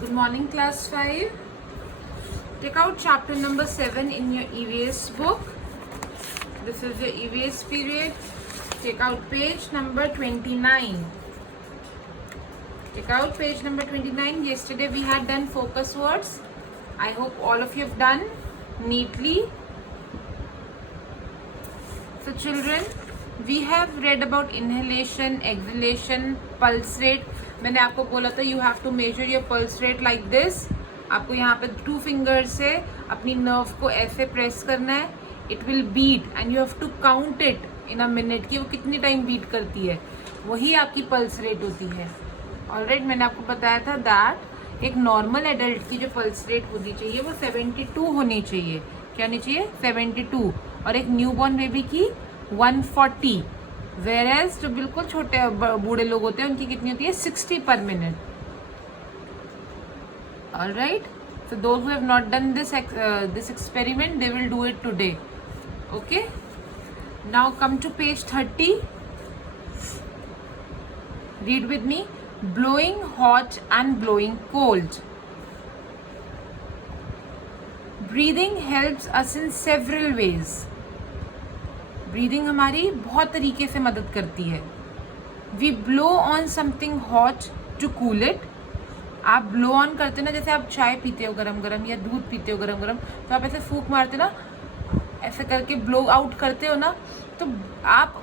Good morning, class 5. Take out chapter number 7 in your EVS book. This is your EVS period. Take out page number 29. Take out page number 29. Yesterday we had done focus words. I hope all of you have done neatly. So children, we have read about inhalation, exhalation, pulse rate. मैंने आपको बोला था you have to measure your pulse rate like this. आपको यहाँ पे 2 finger से अपनी nerve को ऐसे प्रेस करना है. It will beat and you have to count it in a minute कि वो कितनी टाइम बीट करती है. वही आपकी पल्स रेट होती है. ऑलराइट, मैंने आपको बताया था दैट एक नॉर्मल एडल्ट की जो पल्स रेट होनी चाहिए वो 72 होनी चाहिए. क्या होनी चाहिए? 72. और एक न्यूबॉर्न बेबी की 140. वेरेज जो बिल्कुल छोटे बूढ़े लोग होते हैं उनकी कितनी होती है? 60 पर minute. Alright, so those who have not done this experiment, they will do it today. Okay, now come to page 30. Read with me. Blowing hot and blowing cold. Breathing helps us in several ways. Breathing हमारी बहुत तरीके से मदद करती है. We blow on something hot to cool it. आप blow on करते हो ना, जैसे आप चाय पीते हो गरम गरम या दूध पीते हो गरम गरम, तो आप ऐसे फूंक मारते हो ना, ऐसे करके ब्लो आउट करते हो ना, तो आप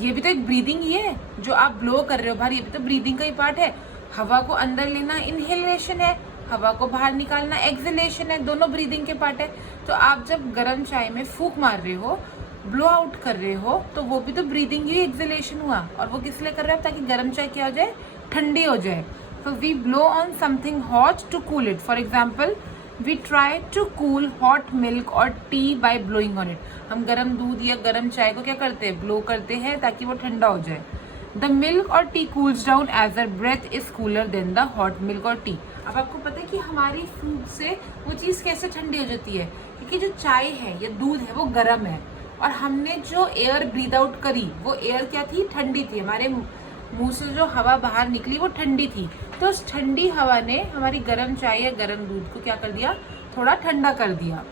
ये भी तो एक ब्रीदिंग ही है. जो आप ब्लो कर रहे हो बाहर, ये भी तो ब्रीदिंग का ही पार्ट है. हवा को अंदर लेना इनहेलेशन है, हवा को बाहर निकालना एक्सहेलेशन है. दोनों ब्रीदिंग के पार्ट है. तो आप जब गरम चाय में फूंक मार रहे हो, ब्लो आउट कर रहे हो, तो वो भी तो ब्रीदिंग ही एक्सहेलेशन हुआ. और वो किस लिए कर रहे हो? ताकि गर्म चाय क्या हो जाए? ठंडी हो जाए. So we blow on something hot to cool it. For example, we try to cool hot milk or tea by blowing on it. हम गरम दूध या गरम चाय को क्या करते हैं? ब्लो करते हैं ताकि वो ठंडा हो जाए. The milk or tea cools down as our breath is cooler than the hot milk or tea. अब आपको पता है कि हमारी फूंक से वो चीज़ कैसे ठंडी हो जाती है? क्योंकि जो चाय है या दूध है वो गरम है, और हमने जो एयर ब्रीद आउट करी वो एयर क्या थी? ठंडी थी. हमारे मुंह से जो हवा बाहर निकली वो ठंडी थी. तो उस ठंडी हवा ने हमारी गर्म चाय या गर्म दूध को क्या कर दिया? थोड़ा ठंडा कर दिया.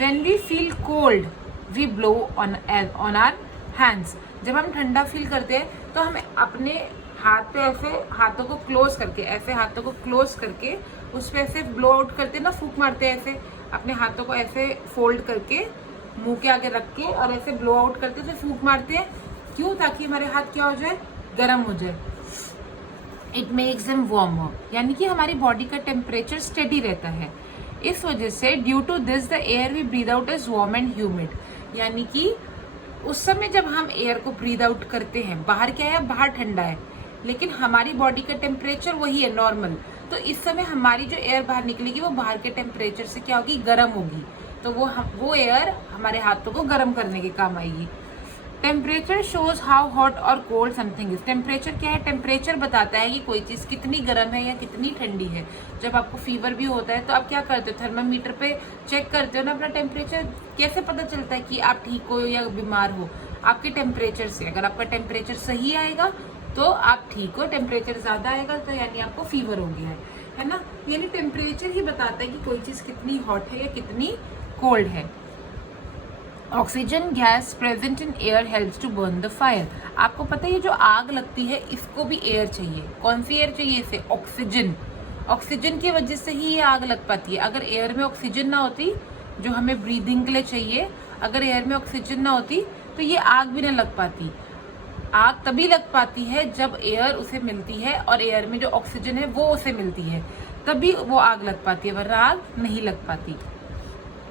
When we feel cold, we blow on our hands. जब हम ठंडा फील करते हैं तो हम अपने हाथ पे ऐसे हाथों को क्लोज करके, ऐसे हाथों को क्लोज करके उस पे ऐसे ब्लो आउट करते हैं ना, फूंक मारते हैं ऐसे. अपने हाथों को ऐसे फोल्ड करके मुंह के आगे रख के और ऐसे ब्लो आउट करते हैं, फूंक मारते हैं. क्यों? ताकि हमारे हाथ क्या हो जाए? गर्म हो जाए. इट मेक्स देम वार्मर, यानी कि हमारी बॉडी का टेम्परेचर स्टेडी रहता है. इस वजह से due to this the air we breathe out is warm and humid. यानी कि उस समय जब हम एयर को ब्रीद आउट करते हैं, बाहर क्या है? बाहर ठंडा है, लेकिन हमारी बॉडी का टेम्परेचर वही है नॉर्मल. तो इस समय हमारी जो एयर बाहर निकलेगी वो बाहर के टेम्परेचर से क्या होगी? गर्म होगी. तो वो एयर हमारे हाथों को गर्म करने के काम आएगी. टेम्परेचर शोज हाउ हॉट और कोल्ड समथिंग इज. टेम्परेचर क्या है? टेम्परेचर बताता है कि कोई चीज़ कितनी गर्म है या कितनी ठंडी है. जब आपको फीवर भी होता है तो आप क्या करते हो? थर्मामीटर पे चेक करते हो ना अपना टेम्परेचर. कैसे पता चलता है कि आप ठीक हो या बीमार हो? आपके टेम्परेचर से. अगर आपका टेम्परेचर सही आएगा तो आप ठीक हो, टेम्परेचर ज़्यादा आएगा तो यानी आपको फीवर हो गया है ना. यानी टेम्परेचर ही बताता है कि कोई चीज़ कितनी हॉट है या कितनी कोल्ड है. Oxygen gas present in air helps to burn the fire. आपको पता है ये जो आग लगती है इसको भी एयर चाहिए. कौन सी एयर चाहिए इसे? ऑक्सीजन. ऑक्सीजन की वजह से ही ये आग लग पाती है. अगर एयर में ऑक्सीजन ना होती जो हमें ब्रीदिंग के लिए चाहिए, अगर एयर में ऑक्सीजन ना होती तो ये आग भी ना लग पाती. आग तभी लग पाती है जब एयर उसे मिलती है और एयर में जो ऑक्सीजन है वो उसे मिलती है, तभी वो आग लग पाती है, वरना आग नहीं लग पाती.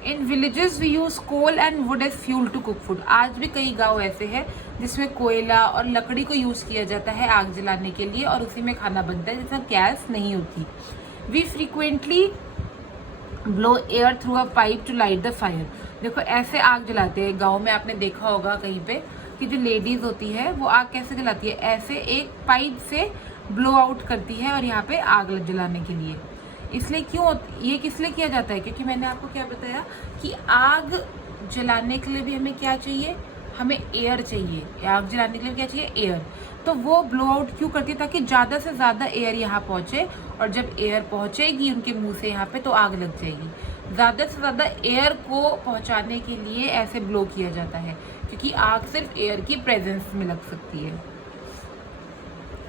In villages we use coal and wood as fuel to cook food. आज भी कई गांव ऐसे हैं जिसमें कोयला और लकड़ी को यूज किया जाता है आग जलाने के लिए, और उसी में खाना बनता है जिसमें गैस नहीं होती. We frequently blow air through a pipe to light the fire. देखो ऐसे आग जलाते हैं गाँव में. आपने देखा होगा कहीं पे कि जो लेडीज होती है वो आग कैसे जलाती है? ऐसे एक पाइप से ब्लो आउट करती है और यहाँ पे आग जलाने के लिए. इसलिए क्यों ये किस लिए किया जाता है? क्योंकि मैंने आपको क्या बताया कि आग जलाने के लिए भी हमें क्या चाहिए? हमें एयर चाहिए, आग जलाने के लिए क्या चाहिए, एयर। तो वो ब्लो आउट क्यों करती है, ताकि ज़्यादा से ज़्यादा एयर यहाँ पहुँचे, और जब एयर पहुँचेगी उनके मुंह से यहाँ पे तो आग लग जाएगी। ज़्यादा से ज़्यादा एयर को पहुँचाने के लिए ऐसे ब्लो किया जाता है, क्योंकि आग सिर्फ एयर की प्रेजेंस में लग सकती है।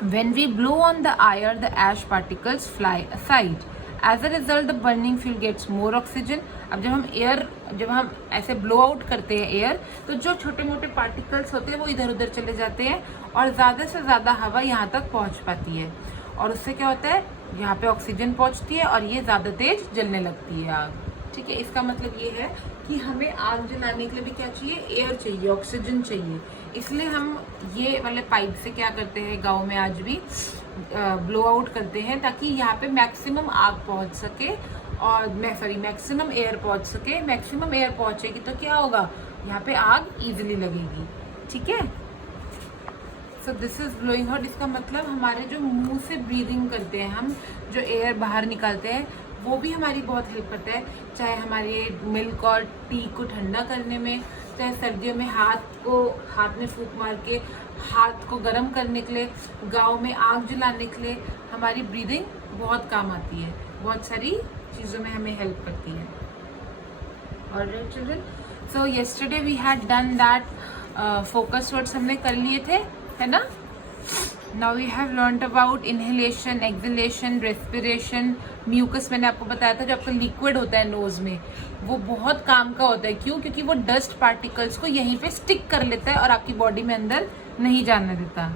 When we blow on the air, the ash particles fly aside. As a result, the burning fuel gets more oxygen. अब जब हम ऐसे ब्लो आउट करते हैं एयर, तो जो छोटे मोटे पार्टिकल्स होते हैं वो इधर उधर चले जाते हैं और ज़्यादा से ज़्यादा हवा यहाँ तक पहुँच पाती है, और उससे क्या होता है, यहाँ पे ऑक्सीजन पहुँचती है और ये ज़्यादा तेज जलने लगती है आग। ठीक है, इसका मतलब ये है कि हमें आग जलाने के लिए भी क्या चाहिए, एयर चाहिए, ऑक्सीजन चाहिए। इसलिए हम ये वाले पाइप से क्या करते हैं, गांव में आज भी ब्लो आउट करते हैं, ताकि यहाँ पे मैक्सिमम आग पहुँच सके और मैक्सिमम एयर पहुँच सके। मैक्सिमम एयर पहुँचेगी तो क्या होगा, यहाँ पे आग इजीली लगेगी। ठीक है, so this is blowing out. इसका मतलब हमारे जो मुंह से ब्रीदिंग करते हैं हम, जो एयर बाहर निकालते हैं, वो भी हमारी बहुत हेल्प करता है, चाहे हमारे मिल्क और टी को ठंडा करने में, चाहे सर्दियों में हाथ में फूंक मार के हाथ को गर्म करने के लिए, गाँव में आग जलाने के लिए हमारी ब्रीदिंग बहुत काम आती है, बहुत सारी चीज़ों में हमें हेल्प करती है। Alright children, so yesterday we had done that focus words हमने कर लिए थे, है ना। Now we have learned about inhalation, exhalation, respiration. Mucus मैंने आपको बताया था, जो आपका लिक्विड होता है नोज में, वो बहुत काम का होता है। क्यों? क्योंकि वो डस्ट पार्टिकल्स को यहीं पे स्टिक कर लेता है और आपकी बॉडी में अंदर नहीं जाने देता।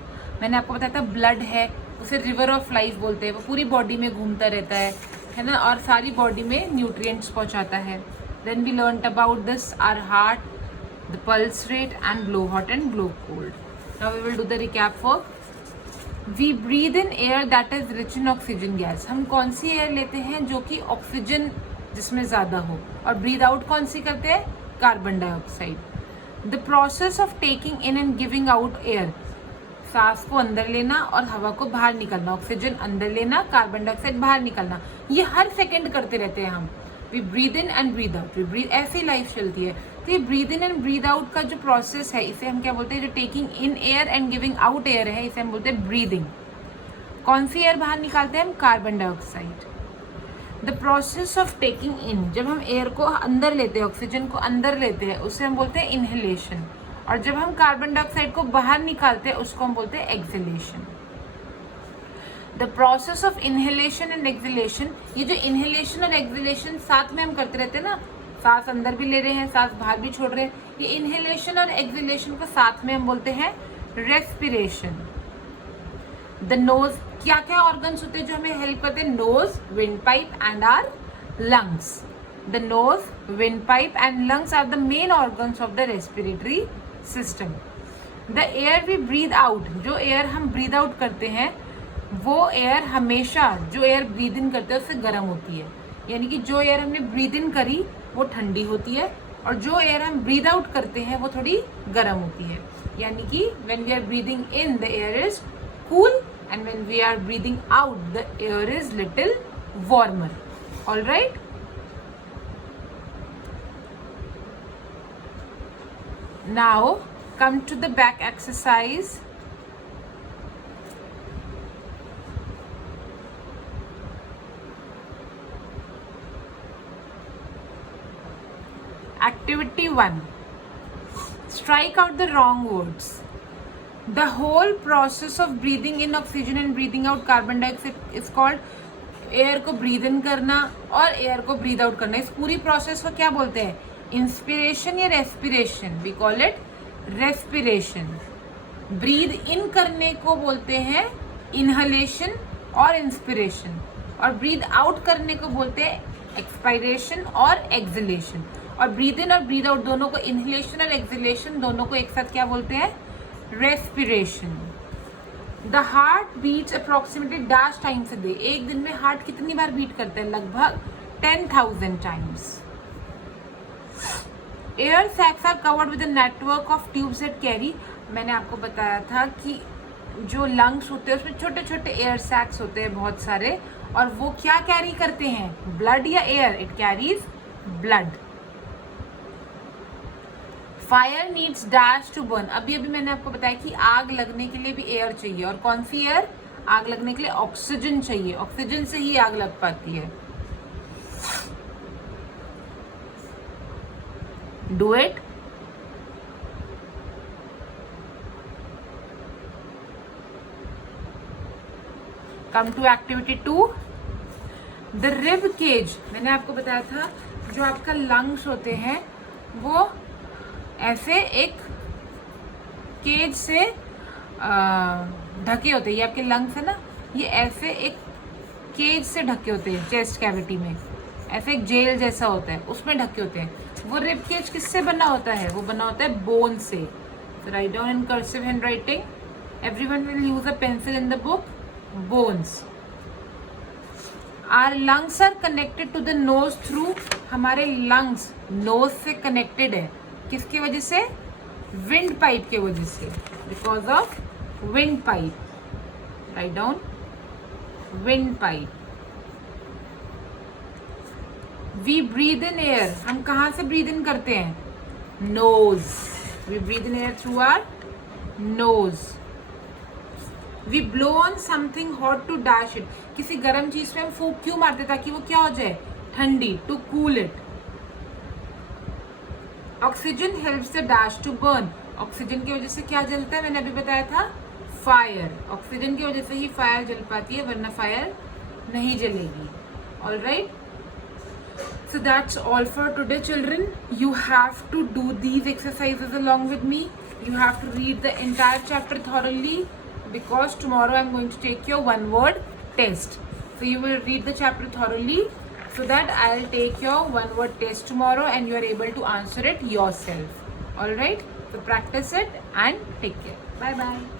मैंने आपको बताया था ब्लड है, उसे रिवर ऑफ लाइफ बोलते हैं, वो पूरी बॉडी में घूमता रहता है ना, और सारी बॉडी में न्यूट्रिएंट्स पहुंचाता है। Then we learned about this, our heart, the pulse rate and blow hot and blow cold. Now we will do the recap for we breathe in air that is rich in oxygen gas. हम कौन सी air लेते हैं, जो कि oxygen जिसमें ज़्यादा हो, और ब्रीद आउट कौन सी करते हैं, carbon dioxide. The process of taking in and giving out air, सांस को अंदर लेना और हवा को बाहर निकालना, ऑक्सीजन अंदर लेना, कार्बन डाइऑक्साइड बाहर निकालना, ये हर सेकेंड करते रहते हैं हम। We breathe in and breathe out, we breathe, ऐसी लाइफ चलती है। तो ये breathe in and breathe out का जो प्रोसेस है, इसे हम क्या बोलते हैं, जो taking in air and giving out air है, इसे हम बोलते हैं ब्रीदिंग। कौन सी एयर बाहर निकालते हैं हम, carbon dioxide. The process of taking in, जब हम एयर को अंदर लेते हैं, ऑक्सीजन को अंदर लेते हैं, उसे हम बोलते हैं इनहेलेशन, और जब हम कार्बन डाइऑक्साइड को बाहर निकालते हैं उसको हम बोलते हैं exhalation. The process of inhalation and exhalation, ये जो इनहेलेशन और एक्सहेलेशन साथ में हम करते रहते हैं ना, सांस अंदर भी ले रहे हैं, सांस बाहर भी छोड़ रहे हैं, ये इनहेलेशन और एक्सहेलेशन को साथ में हम बोलते हैं रेस्पिरेशन। द नोज, क्या क्या ऑर्गन्स होते हैं जो हमें हेल्प करते हैं, nose, wind pipe and our lungs. The nose, wind pipe and lungs are the main organs of the respiratory system. The air we breathe out, जो एयर हम ब्रीद आउट करते हैं, वो एयर हमेशा, जो एयर ब्रीद इन करते हैं उससे गर्म होती है, यानी कि जो एयर हमने ब्रीद इन करी वो ठंडी होती है, और जो एयर हम ब्रीद आउट करते हैं वो थोड़ी गर्म होती है। यानी कि when we are breathing in, the air is cool, and when we are breathing out, the air is little warmer. All right, now come to the back exercise. Activity 1, strike out the wrong words. The whole process of breathing in oxygen and breathing out carbon dioxide is called, air को breathe in करना और air को breathe out करना, इस पूरी process को क्या बोलते हैं, इंस्पिरेशन या respiration. We call it respiration. Breathe in करने को बोलते हैं इनहलेशन और इंस्पिरेशन, और ब्रीद आउट करने को बोलते हैं एक्सपायरेशन और एक्सहेलेशन। और ब्रीद इन और ब्रीद आउट दोनों को, इनहलेशन और एक्सहेलेशन दोनों को एक साथ क्या बोलते हैं, respiration. The heart beats approximately dash times a day, एक दिन में हार्ट कितनी बार बीट करता है, लगभग 10,000 times. Air sacs are covered with a network of tubes that carry, मैंने आपको बताया था कि जो लंग्स होते हैं उसमें छोटे छोटे एयर सैक्स होते हैं बहुत सारे, और वो क्या कैरी करते हैं, ब्लड या air, it carries blood. Fire needs dash to burn. अभी मैंने आपको बताया कि आग लगने के लिए भी एयर चाहिए, और कौन सी एयर? आग लगने के लिए ऑक्सीजन चाहिए, ऑक्सीजन से ही आग लग पाती है। Do it. Come to activity 2, the rib cage. मैंने आपको बताया था जो आपका लंग्स होते हैं वो ऐसे एक केज से ढके होते हैं। ये आपके लंग्स है ना, ये ऐसे एक केज से ढके होते हैं, चेस्ट कैविटी में ऐसे एक जेल जैसा होता है, उसमें ढके होते हैं। वो रिब केज किससे बना होता है? वो बना होता है बोन से। Write down in cursive handwriting, everyone will use a pencil in the book. Bones. Our lungs are connected to the nose through. हमारे लंग्स नोज से कनेक्टेड है, किसकी वजह से? विंड पाइप के वजह से, because of wind pipe. Write down, wind pipe. We breathe in air. हम कहाँ से ब्रीद इन करते हैं? Nose. We breathe in air through our nose. We blow on something hot to dash it. किसी गर्म चीज पे हम फूंक क्यों मारते? ताकि वो क्या हो जाए? ठंडी। To cool it. Oxygen helps the dash to burn. Oxygen की वजह से क्या जलता है? मैंने अभी बताया था, फायर। ऑक्सीजन की वजह से ही फायर जल पाती है, वरना फायर नहीं जलेगी। All right, so that's all for today, children. You have to do these exercises along with me. You have to read the entire chapter thoroughly, because tomorrow I'm going to take your one word test. So you will read the chapter thoroughly so that I'll take your one word test tomorrow and you are able to answer it yourself. All right, so practice it and take care. Bye bye.